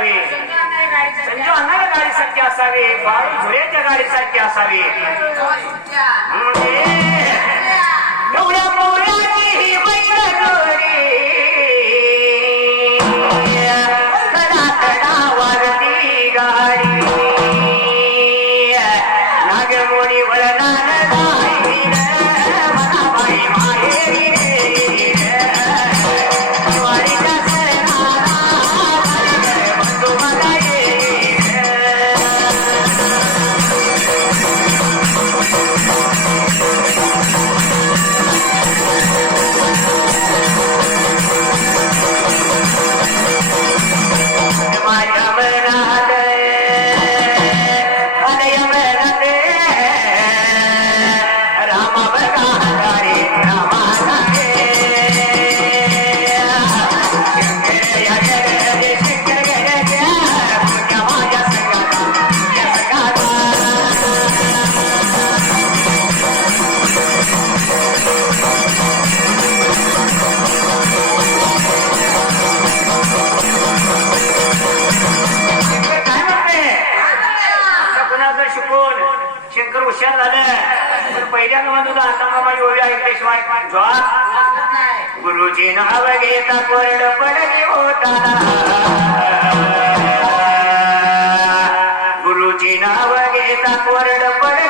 असावी. म्हणजे संजू अण्णाला गाडी सारखे असावे बाळू झुळ्याच्या गाडीसारखे असावे. शंकर हुशार झालं पण पहिल्यांदा म्हणतो आता माझी ओळी ऐकल्याशिवाय गुरुजी नाव घेता कोरड पडले होता गुरुजी नाव घेता कोरड पडले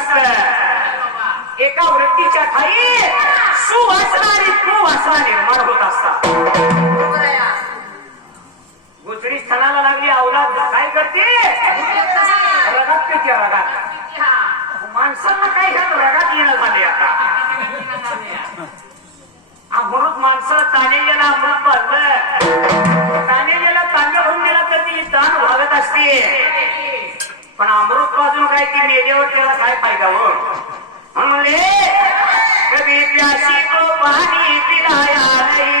असत एका वृत्तीच्या खाली सुवासना आणि कुवासना निर्माण होत असतात गुजरी स्थानाला लागली औलाद काय करते? रगात पेटी रगात. माणसांना काय ह्या रगात येणं झाले आता. अमृत माणसं ताणेलेला अमृत बनलं ताणेलेला तांब्या होऊन गेला तर ती दान भागत असते. पण अमृत पाजून काय ती मेल्यावर त्याला काय फायदा हो? म्हणले कधी प्यासी तो पाणी पिलाया नाही.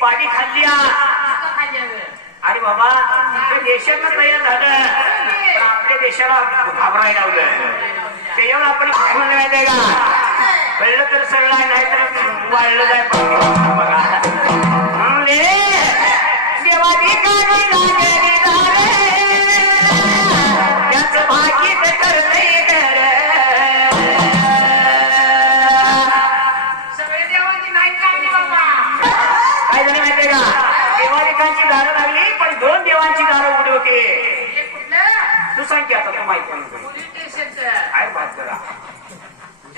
पाणी खाल्ली अरे बाबा ते देशातनं तयार झालं. आपल्या देशाला घाबराय लावलं. त्याच्यावर आपण काय का? पहिलं तर सरळ आहे नाही तर वाढलं जाय बघा म्हणले देवाची काळजी लागली झाले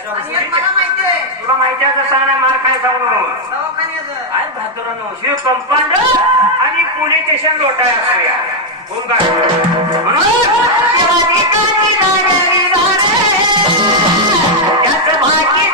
आणि एक मला माहिती आहे. तुला माहिती आहे कसं नाही मार खाय जाऊ नको दवाखान्याचं काय भातुरानो शिव कंपाऊंडर आणि पोलीस स्टेशन लोटाय असूया बोल म्हणून त्याचं भाकीत.